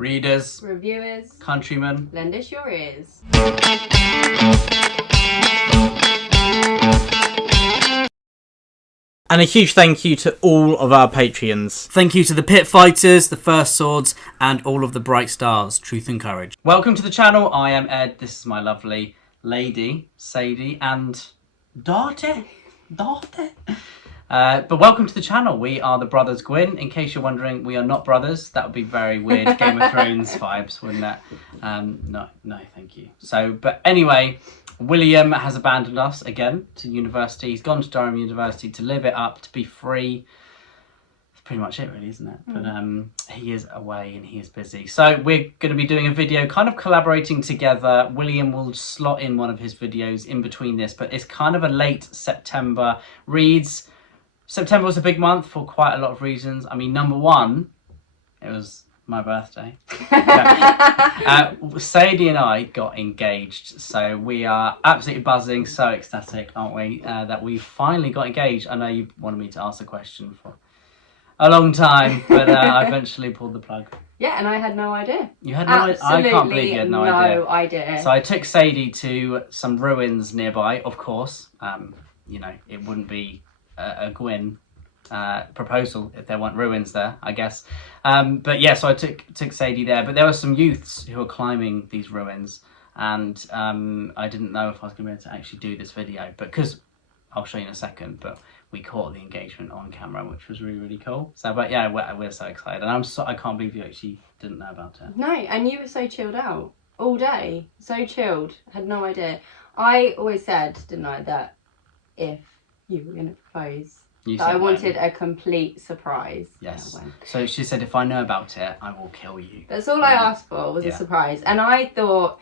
readers, reviewers, countrymen, lend us your ears. And a huge thank you to all of our Patreons. Thank you to the Pit Fighters, the First Swords, and all of the Bright Stars, Truth and Courage. Welcome to the channel. I am Ed. This is my lovely lady, Sadie, and daughter. But welcome to the channel. We are the Brothers Gwyn. In case you're wondering, we are not brothers. That would be very weird Game of Thrones vibes, wouldn't it? No, thank you. But anyway, William has abandoned us again to university. He's gone to Durham University to live it up, to be free. That's pretty much it, really, isn't it? But he is away and he is busy. So we're going to be doing a video kind of collaborating together. William will slot in one of his videos in between this, but it's kind of a late September reads. September was a big month for quite a lot of reasons. I mean, number one, it was my birthday. Sadie and I got engaged, so we are absolutely buzzing, so ecstatic, aren't we, that we finally got engaged. I know you wanted me to ask a question for a long time, but I eventually pulled the plug. Yeah, and I had no idea. You had no idea? I can't believe you had no idea. So I took Sadie to some ruins nearby, of course. You know, it wouldn't be a Gwyn proposal if there weren't ruins there, I guess. But yeah, so I took Sadie there, but there were some youths who were climbing these ruins, and I didn't know if I was going to be able to actually do this video, but because I'll show you in a second, but we caught the engagement on camera, which was really, really cool. So, but yeah, we're so excited, and I can't believe you actually didn't know about it. No, and you were so chilled out all day, so chilled, had no idea. I always said, didn't I, that if you were going to propose, I wanted a complete surprise. Yes. So she said, if I know about it, I will kill you. That's all I asked for, was a surprise. And I thought,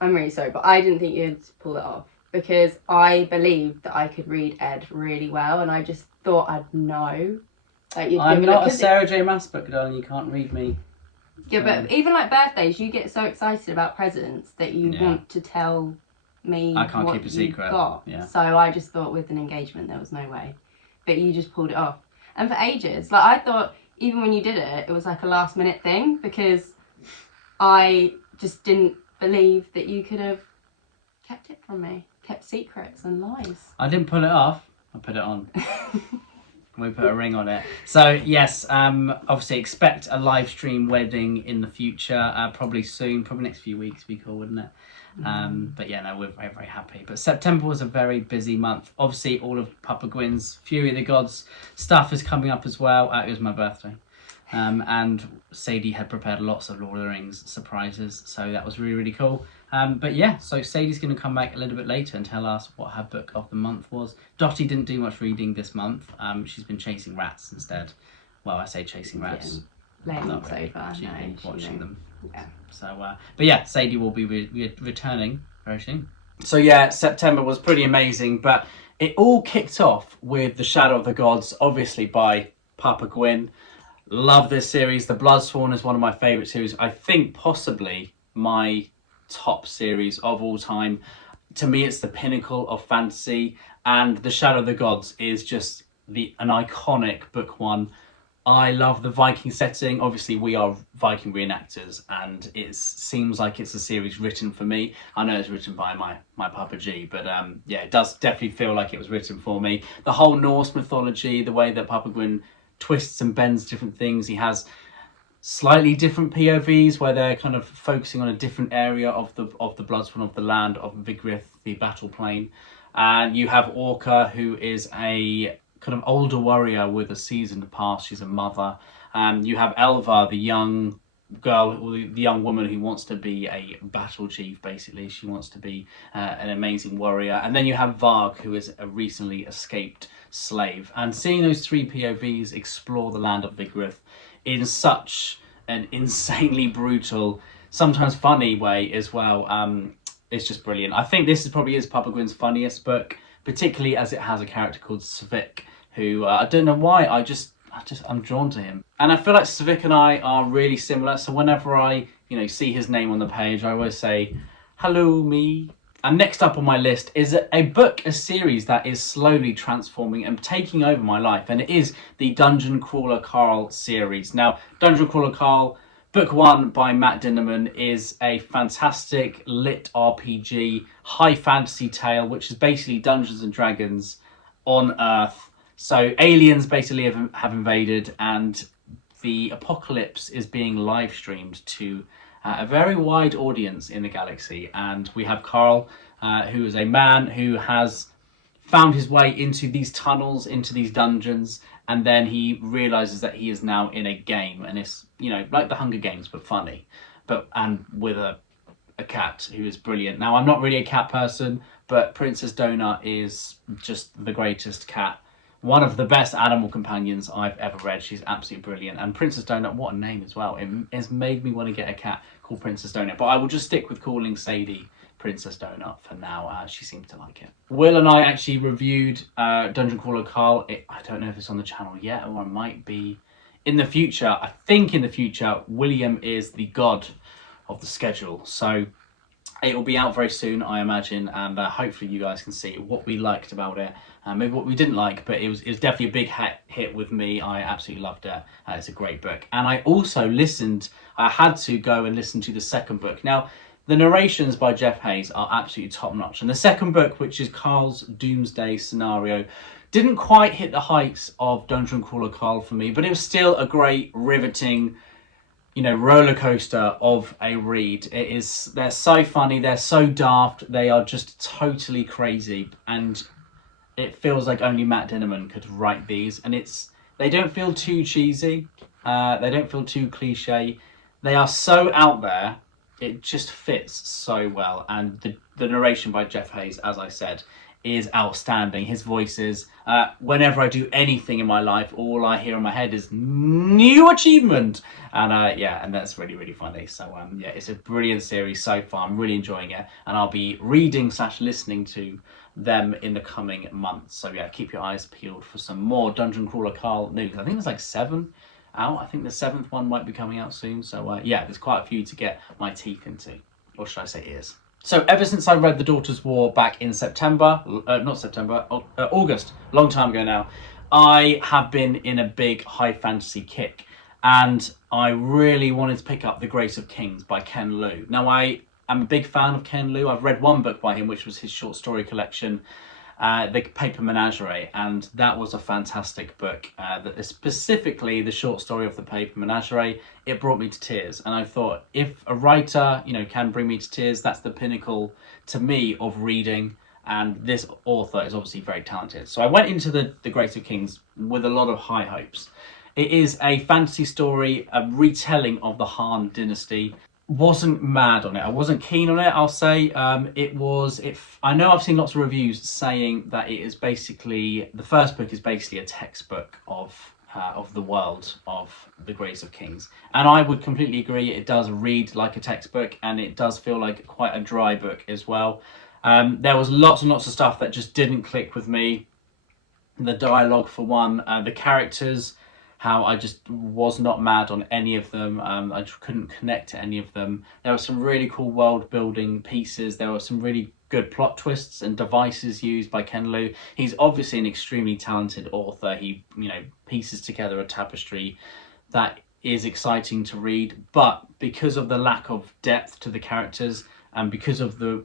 I'm really sorry, but I didn't think you'd pull it off, because I believed that I could read Ed really well, and I just thought I'd know. Like, I'm not a Sarah J Maas book, darling. You can't read me. Yeah, but even like birthdays, you get so excited about presents that you want to tell me I can't what keep a secret. You've got. Yeah. So I just thought with an engagement there was no way, but you just pulled it off. And for ages, like I thought, even when you did it, it was like a last minute thing, because I just didn't believe that you could have kept it from me, kept secrets and lies. I didn't pull it off. I put it on. We put a ring on it. So yes, obviously expect a live stream wedding in the future, probably soon, probably next few weeks. Be cool, wouldn't it? But yeah, no, we're very, very happy. But September was a very busy month. Obviously, all of Papa Gwyn's Fury of the Gods stuff is coming up as well. It was my birthday. And Sadie had prepared lots of Lord of the Rings surprises, so that was really, really cool. But yeah, so Sadie's going to come back a little bit later and tell us what her book of the month was. Dottie didn't do much reading this month. She's been chasing rats instead. Well, I say chasing rats. Laying on Not the really. sofa. She's been watching them. Yeah. So, but yeah, Sadie will be returning very soon. So yeah, September was pretty amazing, but it all kicked off with The Shadow of the Gods, obviously by Papa Gwyn. Love this series. The Bloodsworn is one of my favourite series. I think possibly my top series of all time. To me, it's the pinnacle of fantasy, and The Shadow of the Gods is just an iconic book one. I love the Viking setting. Obviously, we are Viking reenactors, and it seems like it's a series written for me. I know it's written by my Papa G, but yeah, it does definitely feel like it was written for me. The whole Norse mythology, the way that Papa Gwyn twists and bends different things. He has slightly different POVs where they're kind of focusing on a different area of the Bloodsworn, of the land of Vigrid, the battle plane. And you have Orca, who is a kind of older warrior with a seasoned past. She's a mother. You have Elva, the young girl, the young woman who wants to be a battle chief, basically. She wants to be an amazing warrior. And then you have Varg, who is a recently escaped slave. And seeing those three POVs explore the land of Vigrid in such an insanely brutal, sometimes funny way as well, it's just brilliant. I think this probably is Papa Gwyn's funniest book, particularly as it has a character called Svik, who I don't know why, I'm drawn to him. And I feel like Svik and I are really similar, so whenever I see his name on the page, I always say, hello me. And next up on my list is a series that is slowly transforming and taking over my life, and it is the Dungeon Crawler Carl series. Now, Dungeon Crawler Carl, Book 1 by Matt Dinnerman is a fantastic lit RPG, high fantasy tale, which is basically Dungeons and Dragons on Earth. So aliens basically have invaded, and the apocalypse is being live streamed to a very wide audience in the galaxy. And we have Carl, who is a man who has found his way into these tunnels, into these dungeons, and then he realizes that he is now in a game, and it's, you know, like the Hunger Games but funny, and with a cat who is brilliant. Now, I'm not really a cat person, but Princess Donut is just the greatest cat. One of the best animal companions I've ever read. She's absolutely brilliant. And Princess Donut, what a name as well. It has made me want to get a cat called Princess Donut. But I will just stick with calling Sadie Princess Donut for now. She seems to like it. Will and I actually reviewed Dungeon Crawler Carl. I don't know if it's on the channel yet, or it might be in the future. I think in the future, William is the god of the schedule. So it will be out very soon, I imagine, and hopefully you guys can see what we liked about it, maybe what we didn't like, but it was definitely a big hit with me. I absolutely loved it. It's a great book. And I also I had to go and listen to the second book. Now, the narrations by Jeff Hayes are absolutely top-notch, and the second book, which is Carl's Doomsday Scenario, didn't quite hit the heights of Dungeon Crawler Carl for me, but it was still a great, riveting, you know, roller coaster of a read. They're so funny, they're so daft, they are just totally crazy, and it feels like only Matt Dinnerman could write these, and they don't feel too cheesy, they don't feel too cliche, they are so out there, it just fits so well. And the narration by Jeff Hayes, as I said, is outstanding. His voices, whenever I do anything in my life, all I hear in my head is new achievement, and and that's really, really funny. So it's a brilliant series so far. I'm really enjoying it, and I'll be reading / listening to them in the coming months. So yeah, keep your eyes peeled for some more Dungeon Crawler Carl news. I think there's like 7 out. I think the 7th one might be coming out soon. So there's quite a few to get my teeth into, or should I say ears. So ever since I read The Daughter's War back in August, long time ago now, I have been in a big high fantasy kick, and I really wanted to pick up The Grace of Kings by Ken Liu. Now, I am a big fan of Ken Liu. I've read one book by him, which was his short story collection, The Paper Menagerie, and that was a fantastic book. Specifically, the short story of The Paper Menagerie, it brought me to tears. And I thought, if a writer, can bring me to tears, that's the pinnacle to me of reading. And this author is obviously very talented. So I went into the Grace of Kings with a lot of high hopes. It is a fantasy story, a retelling of the Han dynasty. Wasn't mad on it. I wasn't keen on it, I'll say. I know I've seen lots of reviews saying that it is basically, the first book is basically a textbook of the world of The Grace of Kings. And I would completely agree. It does read like a textbook, and it does feel like quite a dry book as well. There was lots and lots of stuff that just didn't click with me. The dialogue, for one, the characters, how I just was not mad on any of them. I just couldn't connect to any of them. There were some really cool world building pieces. There were some really good plot twists and devices used by Ken Liu. He's obviously an extremely talented author. He, pieces together a tapestry that is exciting to read, but because of the lack of depth to the characters and because of the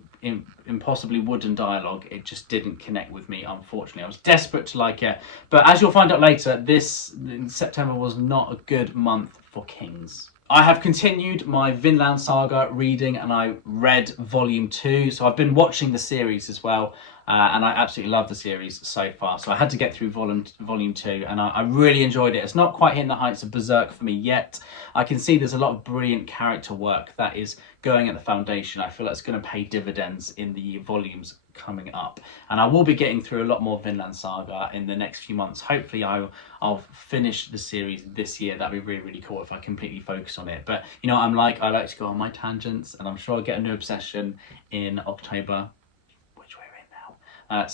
impossibly wooden dialogue, it just didn't connect with me, unfortunately. I was desperate to like it, but as you'll find out later, September was not a good month for Kings. I have continued my Vinland Saga reading, and I read volume 2, so I've been watching the series as well, and I absolutely love the series so far. So I had to get through volume 2, and I really enjoyed it. It's not quite hitting the heights of Berserk for me yet. I can see there's a lot of brilliant character work that is going at the foundation. I feel like it's going to pay dividends in the volumes coming up, and I will be getting through a lot more Vinland Saga in the next few months. Hopefully I'll finish the series this year. That'd be really, really cool if I completely focus on it. But I like to go on my tangents, and I'm sure I'll get a new obsession in October, which we're in now,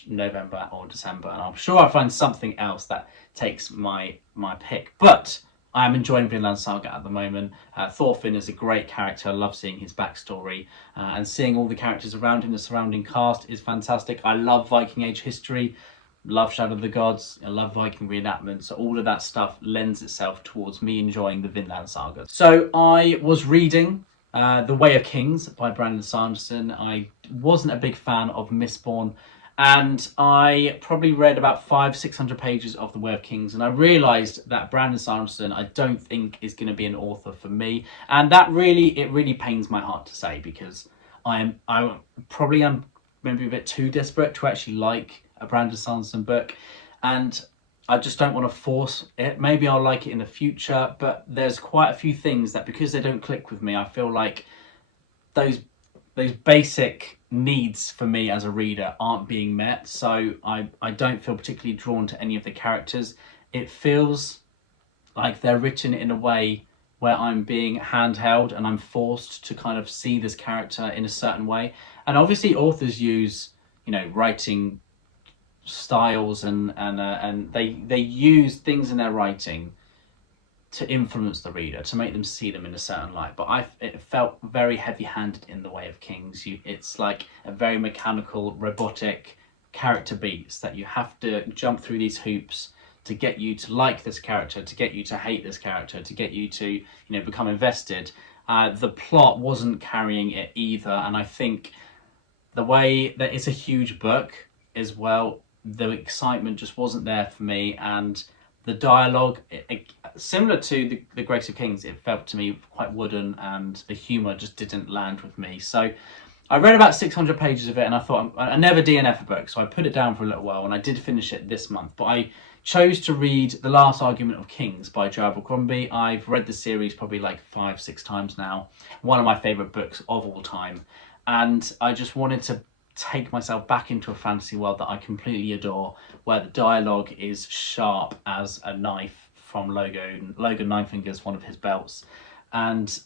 / November or December, and I'm sure I'll find something else that takes my pick. But I am enjoying Vinland Saga at the moment. Thorfinn is a great character. I love seeing his backstory, and seeing all the characters around him. The surrounding cast is fantastic. I love Viking Age history. love Shadow of the Gods, I love Viking reenactments, so all of that stuff lends itself towards me enjoying the Vinland Saga. So I was reading The Way of Kings by Brandon Sanderson. I wasn't a big fan of Mistborn, and I probably read about 500-600 pages of The Way of Kings, and I realised that Brandon Sanderson I don't think is going to be an author for me, and that really pains my heart to say, because I probably am maybe a bit too desperate to actually like a Brandon Sanderson book, and I just don't want to force it. Maybe I'll like it in the future, but there's quite a few things that, because they don't click with me, I feel like those basic needs for me as a reader aren't being met. So I don't feel particularly drawn to any of the characters. It feels like they're written in a way where I'm being handheld and I'm forced to kind of see this character in a certain way. And obviously authors use, writing styles and they use things in their writing to influence the reader, to make them see them in a certain light. But it felt very heavy-handed in The Way of Kings. It's like a very mechanical, robotic character beats that you have to jump through these hoops to get you to like this character, to get you to hate this character, to get you to become invested. The plot wasn't carrying it either, and I think the way that it's a huge book as well, the excitement just wasn't there for me, and the dialogue, similar to the Grace of Kings, it felt to me quite wooden, and the humour just didn't land with me. So I read about 600 pages of it, and I thought, I never DNF a book, so I put it down for a little while, and I did finish it this month. But I chose to read The Last Argument of Kings by Joe Abercrombie. I've read the series probably like 5-6 times now. One of my favourite books of all time. And I just wanted to take myself back into a fantasy world that I completely adore, where the dialogue is sharp as a knife from Logan Ninefingers, one of his belts. And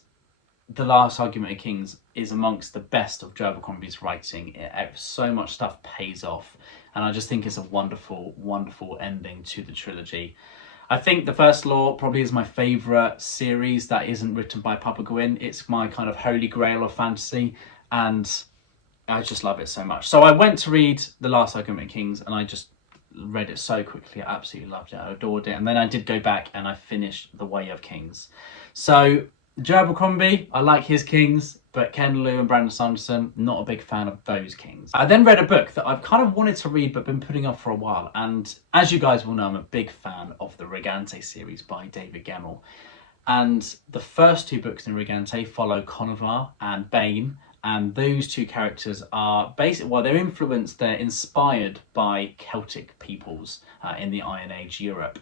The Last Argument of Kings is amongst the best of Joe Abercrombie's writing. So much stuff pays off, and I just think it's a wonderful, wonderful ending to the trilogy. I think The First Law probably is my favourite series that isn't written by Papa Gwyn. It's my kind of holy grail of fantasy, and I just love it so much. So I went to read The Last Argument of Kings, and I just read it so quickly. I absolutely loved it. I adored it. And then I did go back and I finished The Way of Kings. So Joe Abercrombie, I like his Kings, but Ken Liu and Brandon Sanderson, not a big fan of those Kings. I then read a book that I've kind of wanted to read but been putting off for a while. And as you guys will know, I'm a big fan of the Regante series by David Gemmell. And the first two books in Regante follow Conovar and Bane. And those two characters are they're inspired by Celtic peoples in the Iron Age Europe.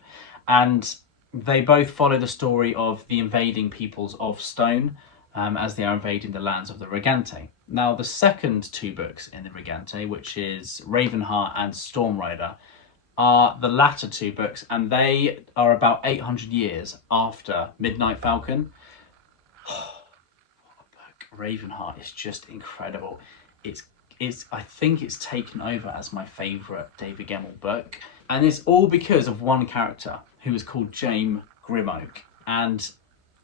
And they both follow the story of the invading peoples of Stone as they are invading the lands of the Regante. Now, the second two books in the Regante, which is Ravenheart and Stormrider, are the latter two books, and they are about 800 years after Midnight Falcon. Ravenheart is just incredible. I think it's taken over as my favourite David Gemmell book, and it's all because of one character who is called James Grimmoke. And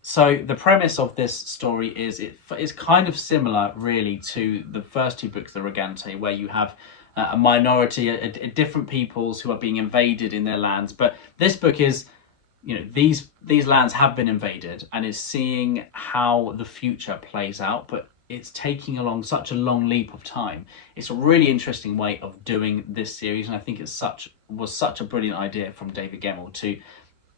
so the premise of this story is it's kind of similar really to the first two books, the Regante, where you have a minority, a different peoples who are being invaded in their lands. But this book is, these lands have been invaded, and is seeing how the future plays out, but it's taking along such a long leap of time. It's a really interesting way of doing this series, and I think it was such a brilliant idea from David Gemmell to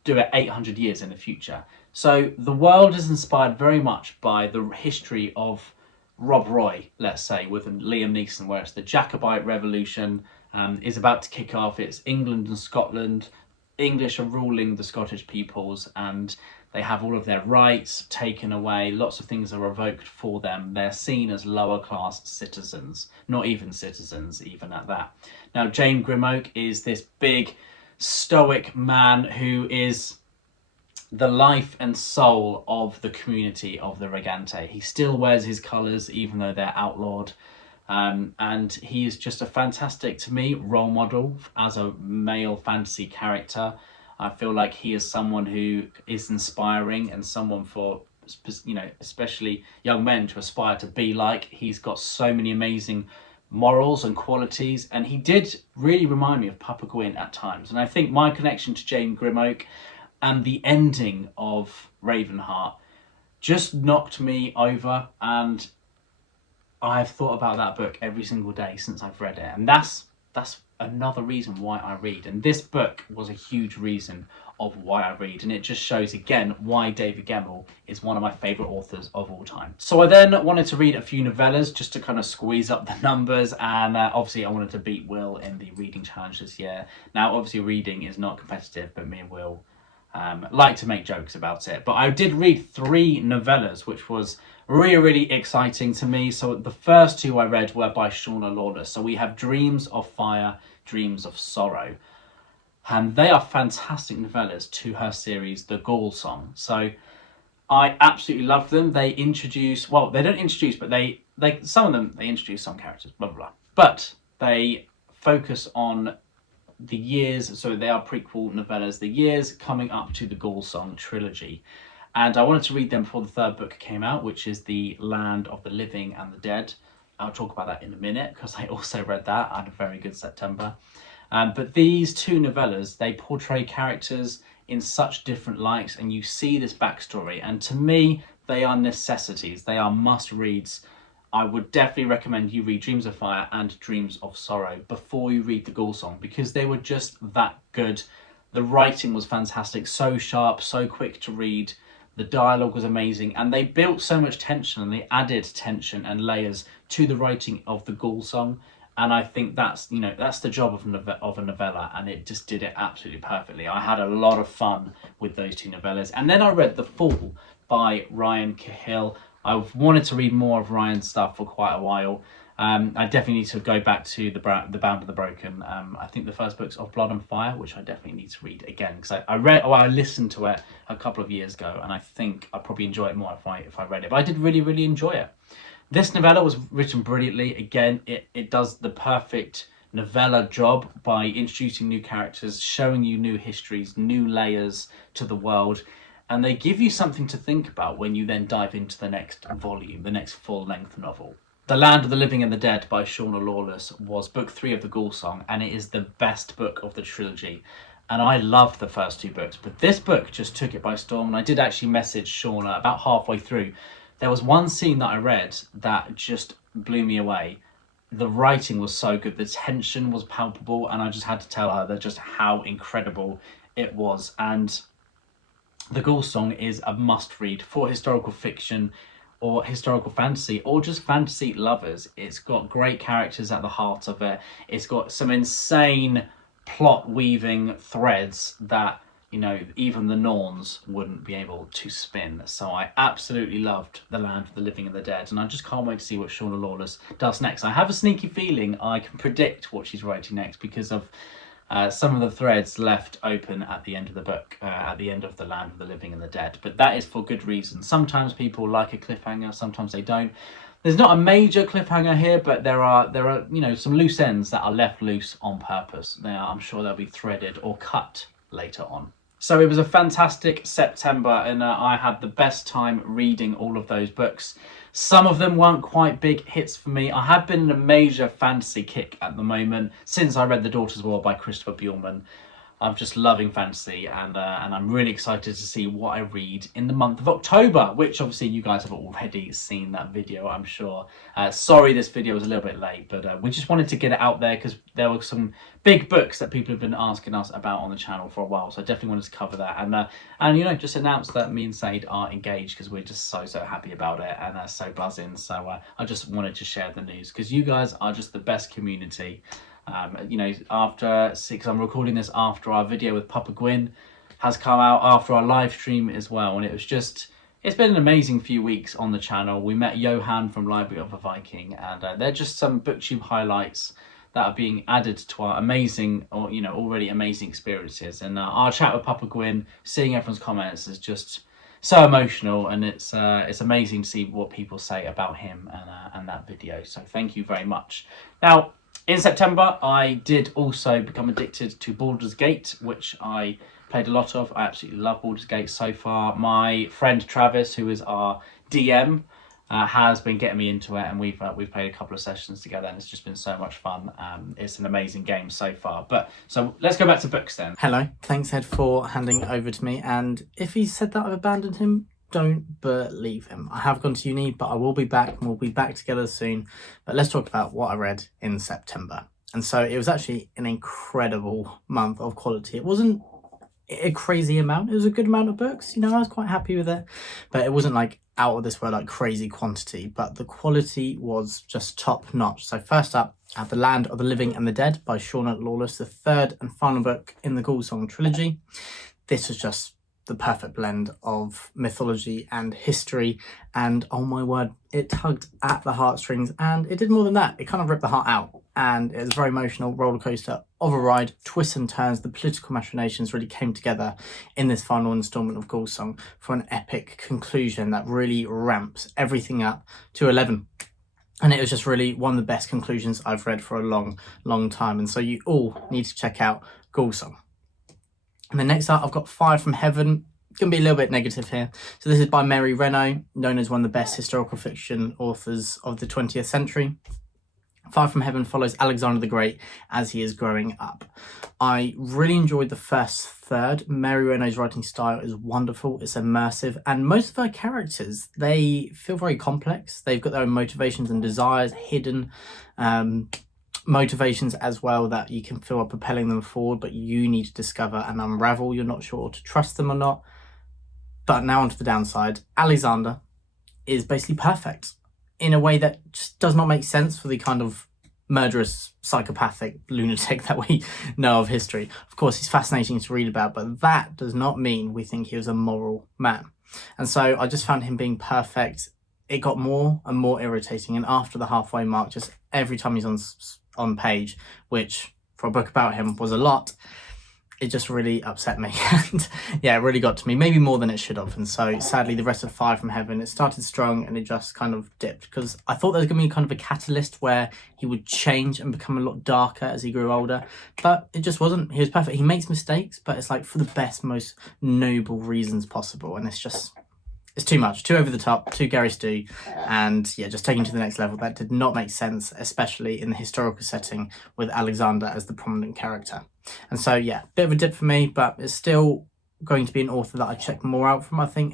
do it 800 years in the future. So the world is inspired very much by the history of Rob Roy, let's say, with Liam Neeson, where it's the Jacobite Revolution is about to kick off. It's England and Scotland. English are ruling the Scottish peoples, and they have all of their rights taken away. Lots of things are revoked for them. They're seen as lower class citizens, not even citizens, even at that. Now, James Grimmoke is this big, stoic man who is the life and soul of the community of the Regante. He still wears his colours, even though they're outlawed. And he is just a fantastic, to me, role model as a male fantasy character. I feel like he is someone who is inspiring, and someone for, especially young men to aspire to be like. He's got so many amazing morals and qualities, and he did really remind me of Papa Gwyn at times. And I think my connection to Jane Grimoak and the ending of Ravenheart just knocked me over, and I've thought about that book every single day since I've read it. And that's another reason why I read. And this book was a huge reason of why I read. And it just shows again why David Gemmell is one of my favourite authors of all time. So I then wanted to read a few novellas just to kind of squeeze up the numbers. And obviously I wanted to beat Will in the reading challenge this year. Now, obviously reading is not competitive, but me and Will like to make jokes about it. But I did read 3 novellas, which was really exciting to me. So the first 2 I read were by Shauna Lawless. So we have Dreams of Fire, Dreams of Sorrow. And they are fantastic novellas to her series, The Gaul Song. So I absolutely love them. They introduce, well, they don't introduce, but they some of them, they introduce some characters, blah, blah, blah. But they focus on the years, so they are prequel novellas, the years coming up to the Gaul Song trilogy. And I wanted to read them before the 3rd book came out, which is The Land of the Living and the Dead. I'll talk about that in a minute, because I also read that. I had a very good September. But these 2 novellas, they portray characters in such different lights, and you see this backstory. And to me, they are necessities. They are must-reads. I would definitely recommend you read Dreams of Fire and Dreams of Sorrow before you read The Gaul Song, because they were just that good. The writing was fantastic, so sharp, so quick to read. The dialogue was amazing, and they built so much tension, and they added tension and layers to the writing of The Gaul Song. And I think that's, you know, that's the job of a novella, and it just did it absolutely perfectly. I had a lot of fun with those 2 novellas. And then I read The Fall by Ryan Cahill. I've wanted to read more of Ryan's stuff for quite a while. I definitely need to go back to the Bound of the Broken. I think the first book's Of Blood and Fire, which I definitely need to read again, because I listened to it a couple of years ago, and I think I'd probably enjoy it more if I read it. But I did really enjoy it. This novella was written brilliantly. Again, it does the perfect novella job by introducing new characters, showing you new histories, new layers to the world. And they give you something to think about when you then dive into the next volume, the next full-length novel. The Land of the Living and the Dead by Shauna Lawless was book 3 of the Gaul Song, and it is the best book of the trilogy. And I loved the first 2 books, but this book just took it by storm. And I did actually message Shauna about halfway through. There was one scene that I read that just blew me away. The writing was so good, the tension was palpable, and I just had to tell her that just how incredible it was. And The Gaul Song is a must-read for historical fiction or historical fantasy, or just fantasy lovers. It's got great characters at the heart of it. It's got some insane plot weaving threads that, you know, even the Norns wouldn't be able to spin. So I absolutely loved The Land of the Living and the Dead, and I just can't wait to see what Shauna Lawless does next. I have a sneaky feeling I can predict what she's writing next because of some of the threads left open at the end of the book, at the end of The Land of the Living and the Dead. But that is for good reason. Sometimes people like a cliffhanger, sometimes they don't. There's not a major cliffhanger here, but there are you know, some loose ends that are left loose on purpose. I'm sure they'll be threaded or cut later on. So it was a fantastic September, and I had the best time reading all of those books. Some of them weren't quite big hits for me. I have been in a major fantasy kick at the moment since I read The Daughter's War by Christopher Bjornman. I'm just loving fantasy, and I'm really excited to see what I read in the month of October, which obviously you guys have already seen that video, I'm sure. Sorry this video was a little bit late, but we just wanted to get it out there because there were some big books that people have been asking us about on the channel for a while, so I definitely wanted to cover that. And you know, just announce that me and Sadie are engaged because we're just so happy about it, and so buzzing. So I just wanted to share the news because you guys are just the best community. You know, because I'm recording this after our video with Papa Gwyn has come out, after our live stream as well, and it's been an amazing few weeks on the channel. We met Johan from Library of a Viking, and they're just some booktube highlights that are being added to our amazing, or you know, already amazing experiences. And our chat with Papa Gwyn, seeing everyone's comments is just so emotional, and it's amazing to see what people say about him and that video. So thank you very much. Now, in September, I did also become addicted to Baldur's Gate, which I played a lot of. I absolutely love Baldur's Gate so far. My friend Travis, who is our DM, has been getting me into it, and we've played a couple of sessions together, and it's just been so much fun. It's an amazing game so far. But so let's go back to books then. Hello, thanks Ed for handing it over to me, and if he said that I've abandoned him, don't believe him. I have gone to uni, but I will be back, and we'll be back together soon. But let's talk about what I read in September. And so it was actually an incredible month of quality. It wasn't a crazy amount. It was a good amount of books. You know, I was quite happy with it, but it wasn't like out of this world, like crazy quantity, but the quality was just top notch. So first up, I have The Land of the Living and the Dead by Shauna Lawless, the third and final book in the Ghoulsong trilogy. This was just the perfect blend of mythology and history, and oh my word, it tugged at the heartstrings, and it did more than that. It kind of ripped the heart out, and it was a very emotional roller coaster of a ride. Twists and turns, the political machinations really came together in this final installment of Ghoulsong for an epic conclusion that really ramps everything up to 11. And it was just really one of the best conclusions I've read for a long time, and so you all need to check out Ghoulsong. And then next up, I've got Fire from Heaven. Going to be a little bit negative here. So this is by Mary Renault, known as one of the best historical fiction authors of the 20th century. Fire from Heaven follows Alexander the Great as he is growing up. I really enjoyed the first third. Mary Renault's writing style is wonderful. It's immersive. And most of her characters, they feel very complex. They've got their own motivations and desires, hidden motivations as well, that you can feel are propelling them forward, but you need to discover and unravel. You're not sure to trust them or not. But now onto the downside. Alexander is basically perfect in a way that just does not make sense for the kind of murderous, psychopathic lunatic that we know of history. Of course, he's fascinating to read about, but that does not mean we think he was a moral man. And so I just found him being perfect. It got more and more irritating, and after the halfway mark, just every time he's on page, which for a book about him was a lot, it just really upset me. And yeah, it really got to me, maybe more than it should have. And so sadly, the rest of Fire from Heaven, it started strong and it just kind of dipped, because I thought there was going to be kind of a catalyst where he would change and become a lot darker as he grew older, but it just wasn't. He was perfect. He makes mistakes, but it's like for the best, most noble reasons possible, and it's too much, too over the top, too Gary Stu, and yeah, just taking to the next level. That did not make sense, especially in the historical setting with Alexander as the prominent character. And so yeah, bit of a dip for me, but it's still going to be an author that I check more out from. I think,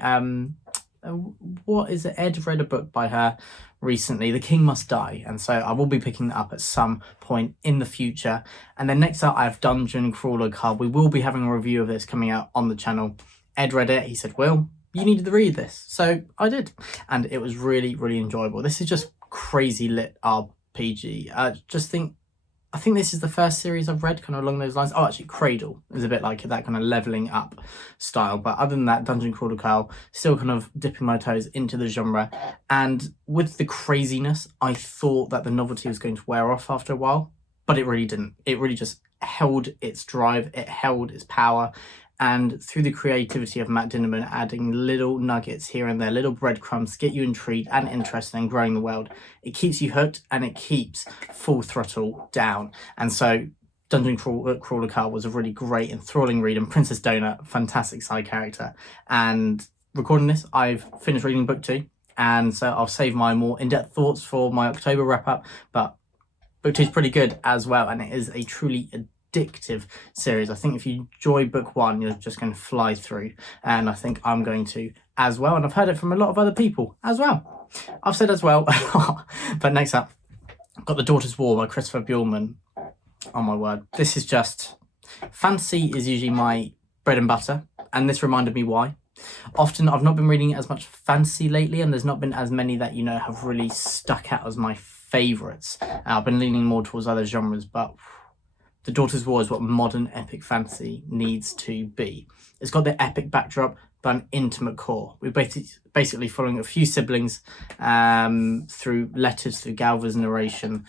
what is it? Ed read a book by her recently, The King Must Die, and so I will be picking that up at some point in the future. And then next up, I have Dungeon Crawler Card. We will be having a review of this coming out on the channel. Ed read it. He said, Will, you needed to read this. So I did. And it was really, really enjoyable. This is just crazy lit RPG. I think this is the first series I've read kind of along those lines. Oh, actually, Cradle is a bit like that kind of leveling up style. But other than that, Dungeon Crawler Carl, still kind of dipping my toes into the genre. And with the craziness, I thought that the novelty was going to wear off after a while, but it really didn't. It really just held its drive. It held its power. And through the creativity of Matt Dinnerman, adding little nuggets here and there, little breadcrumbs, get you intrigued and interested in growing the world, it keeps you hooked and it keeps full throttle down. And so Dungeon Crawler Carl was a really great, enthralling read, and Princess Donut, fantastic side character. And recording this, I've finished reading book 2, and so I'll save my more in-depth thoughts for my October wrap-up, but book 2 is pretty good as well, and it is a truly addictive series. I think if you enjoy book 1, you're just going to fly through, and I think I'm going to as well, and I've heard it from a lot of other people as well. I've said as well. But next up, I've got The Daughter's War by Christopher Buehlman. Oh my word, this is just... Fantasy is usually my bread and butter, and this reminded me why. Often I've not been reading as much fantasy lately, and there's not been as many that, you know, have really stuck out as my favourites. I've been leaning more towards other genres, but The Daughter's War is what modern epic fantasy needs to be. It's got the epic backdrop, but an intimate core. We're basically following a few siblings through letters, through Galva's narration.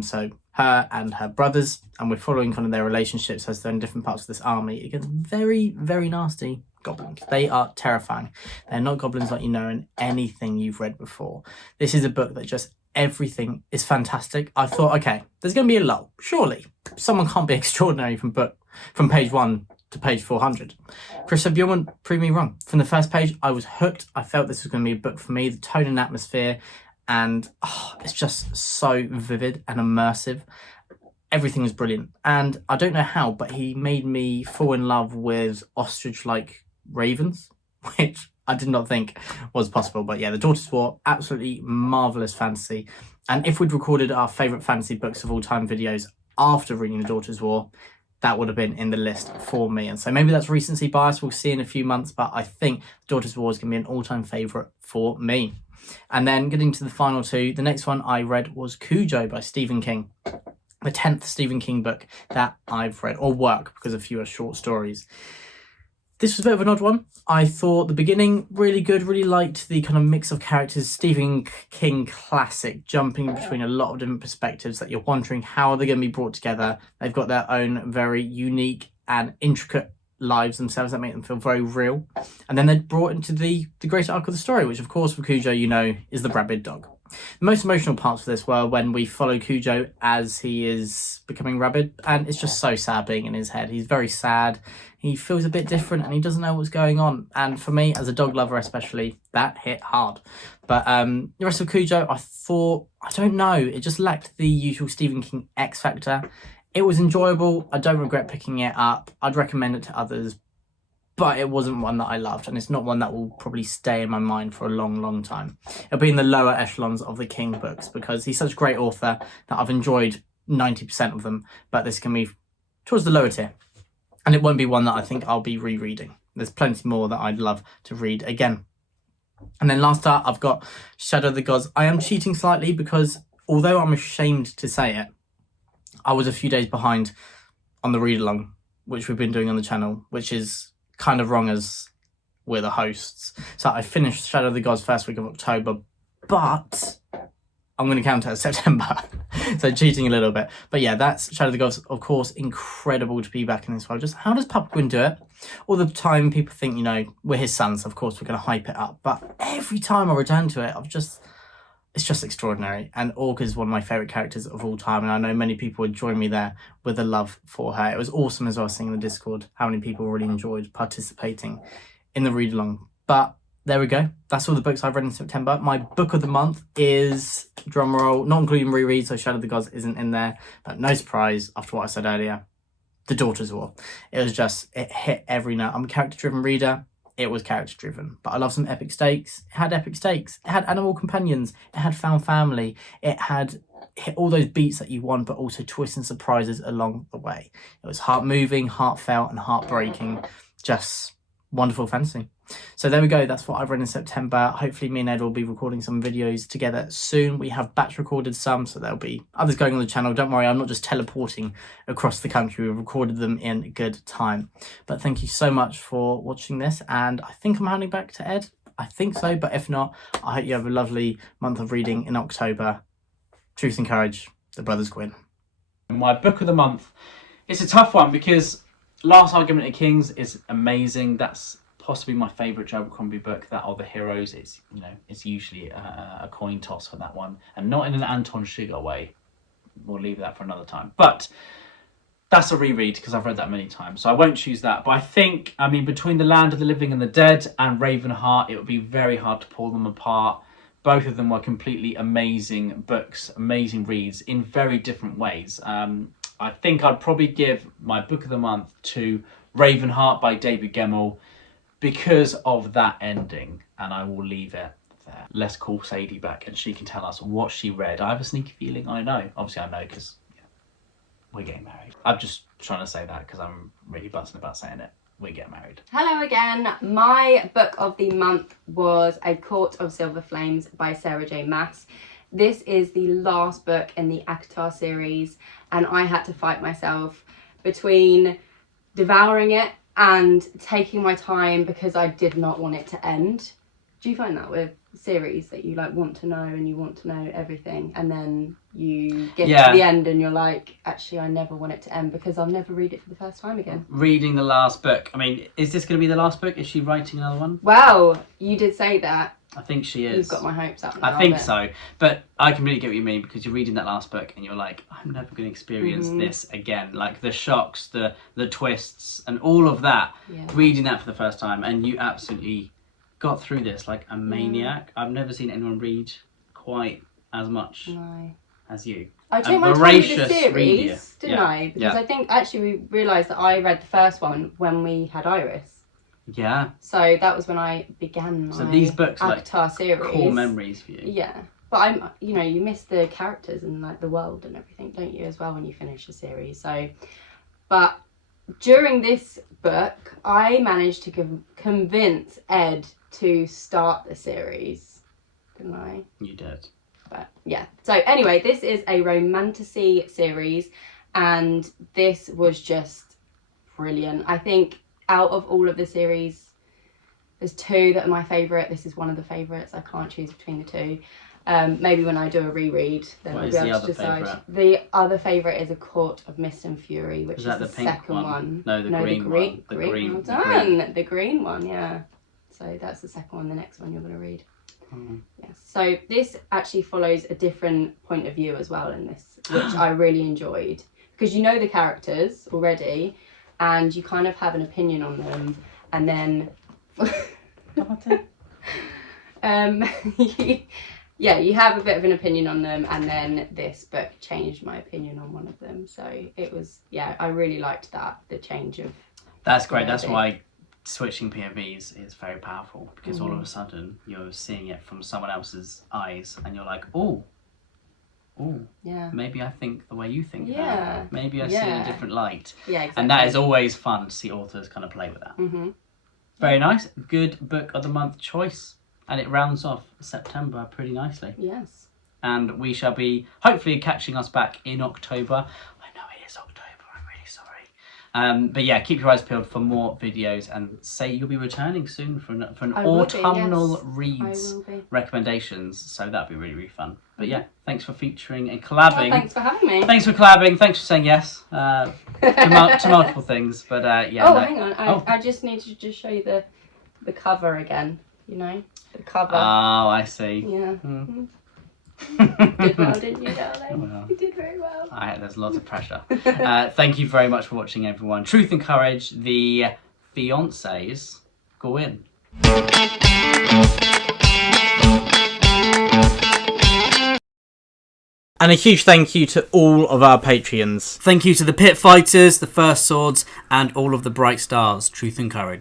So her and her brothers, and we're following kind of their relationships as they're in different parts of this army against very, very nasty goblins. They are terrifying. They're not goblins like you know in anything you've read before. This is a book that just everything is fantastic. I thought, okay, there's going to be a lull. Surely someone can't be extraordinary from page 1 to page 400. Chris Bjorn proved me wrong. From the first page, I was hooked. I felt this was going to be a book for me. The tone and atmosphere, and it's just so vivid and immersive. Everything was brilliant. And I don't know how, but he made me fall in love with ostrich-like ravens, which I did not think was possible. But yeah, The Daughter's War, absolutely marvellous fantasy. And if we'd recorded our favourite fantasy books of all time videos after reading The Daughter's War, that would have been in the list for me. And so maybe that's recency bias. We'll see in a few months. But I think The Daughter's War is going to be an all-time favourite for me. And then getting to the final two, the next one I read was Cujo by Stephen King. The 10th Stephen King book that I've read, or work, because a few are short stories. This was a bit of an odd one. I thought the beginning really good, really liked the kind of mix of characters. Stephen King classic, jumping between a lot of different perspectives that you're wondering how they're going to be brought together. They've got their own very unique and intricate lives themselves that make them feel very real. And then they're brought into the greater arc of the story, which of course for Cujo, you know, is the rabid dog. The most emotional parts of this were when we follow Cujo as he is becoming rabid, and it's just so sad being in his head. He's very sad, he feels a bit different, and he doesn't know what's going on. And for me, as a dog lover especially, that hit hard. But the rest of Cujo, I thought, I don't know, it just lacked the usual Stephen King X factor. It was enjoyable. I don't regret picking it up. I'd recommend it to others, but it wasn't one that I loved, and it's not one that will probably stay in my mind for a long, long time. It'll be in the lower echelons of the King books because he's such a great author that I've enjoyed 90% of them, but this can be towards the lower tier. And it won't be one that I think I'll be rereading. There's plenty more that I'd love to read again. And then last up, I've got Shadow of the Gods. I am cheating slightly because although I'm ashamed to say it, I was a few days behind on the read-along, which we've been doing on the channel, which is kind of wrong as we're the hosts. So I finished Shadow of the Gods first week of October, but I'm going to count it as September. So cheating a little bit. But yeah, that's Shadow of the Gods. Of course, incredible to be back in this world. Just how does Papa Gwyn do it? All the time people think, you know, we're his sons. Of course, we're going to hype it up. But every time I return to it, it's just extraordinary. And Orc is one of my favourite characters of all time. And I know many people would join me there with a love for her. It was awesome as well seeing in the Discord how many people really enjoyed participating in the read-along. But there we go. That's all the books I've read in September. My book of the month is, drumroll, not including reread, so Shadow of the Gods isn't in there. But no surprise, after what I said earlier, The Daughter's War. It hit every note. I'm a character-driven reader. It was character-driven. But I love some epic stakes. It had epic stakes. It had animal companions. It had found family. It had hit all those beats that you want, but also twists and surprises along the way. It was heart-moving, heartfelt, and heartbreaking. Just wonderful fantasy. So there we go. That's what I've read in September. Hopefully me and Ed will be recording some videos together soon. We have batch recorded some, so there'll be others going on the channel. Don't worry, I'm not just teleporting across the country. We've recorded them in good time. But thank you so much for watching this, and I think I'm handing back to Ed. I think so, but if not, I hope you have a lovely month of reading in October. Truth and Courage, The Brothers Gwyn. My book of the month, it's a tough one because Last Argument of Kings is amazing. That's possibly my favourite Joe Abercrombie book. That or The Heroes. It's, you know, it's usually a coin toss for that one, and not in an Anton Chigurh way. We'll leave that for another time. But that's a reread because I've read that many times, so I won't choose that. But I think, I mean, between The Land of the Living and the Dead and Ravenheart, it would be very hard to pull them apart. Both of them were completely amazing books, amazing reads in very different ways. I think I'd probably give my book of the month to Ravenheart by David Gemmell because of that ending, and I will leave it there. Let's call Sadie back and she can tell us what she read. I have a sneaky feeling I know. Obviously I know because we're getting married. I'm just trying to say that because I'm really buzzing about saying it. We get married. Hello again. My book of the month was A Court of Silver Flames by Sarah J. Maas. This is the last book in the ACOTAR series, and I had to fight myself between devouring it and taking my time because I did not want it to end. Do you find that with series that you like want to know and you want to know everything, and then you get to the end and you're like, actually I never want it to end because I'll never read it for the first time again? Reading the last book. I mean, is this going to be the last book? Is she writing another one? Well, you did say that, I think she is. You've got my hopes up now. I think so. But I completely get what you mean, because you're reading that last book and you're like, I'm never going to experience this again. Like the shocks, the twists, and all of that. Yeah. Reading that for the first time, and you absolutely got through this like a maniac. I've never seen anyone read quite as much as you. I took my time with the series, didn't I? Because I think actually we realised that I read the first one when we had Iris. Yeah. So that was when I began my these books Avatar like series. Core memories for you. Yeah. But you miss the characters and like the world and everything, don't you, as well, when you finish a series. So, but during this book, I managed to convince Ed to start the series, didn't I? You did. But yeah. So anyway, this is a romantasy series, and this was just brilliant. I think out of all of the series, there's two that are my favourite. This is one of the favourites. I can't choose between the two. Maybe when I do a reread, then I'll be able to decide. Favourite? The other favourite is A Court of Mist and Fury, which is that the pink second one. No, the green one. The green. Well done. The green one, yeah. So that's the second one. The next one you're going to read. Yes. So this actually follows a different point of view as well in this, which I really enjoyed, because you know the characters already, and you kind of have an opinion on them, and then you have a bit of an opinion on them, and then this book changed my opinion on one of them. So it was, I really liked that, the change of. That's great. That's why switching POVs is very powerful, because all of a sudden you're seeing it from someone else's eyes, and you're like, maybe I think the way you think. Yeah. Maybe I see it in a different light. Yeah, exactly. And that is always fun to see authors kind of play with that. Very nice. Good book of the month choice. And it rounds off September pretty nicely. Yes. And we shall be hopefully catching us back in October. I know it is October. I'm really sorry. But yeah, keep your eyes peeled for more videos, and say you'll be returning soon for an autumnal reads recommendations. So that'd be really, really fun. But yeah, thanks for featuring and collabing. Oh, thanks for having me. Thanks for collabing. Thanks for saying yes to multiple things. But yeah. Hang on. I just need to just show you the cover again. You know, the cover. Oh, I see. Yeah. Did well, didn't you, darling? Well, You did very well. there's lots of pressure. Thank you very much for watching, everyone. Truth and Courage, the fiancés go in. And a huge thank you to all of our Patreons. Thank you to the Pit Fighters, the First Swords, and all of the Bright Stars. Truth and Courage.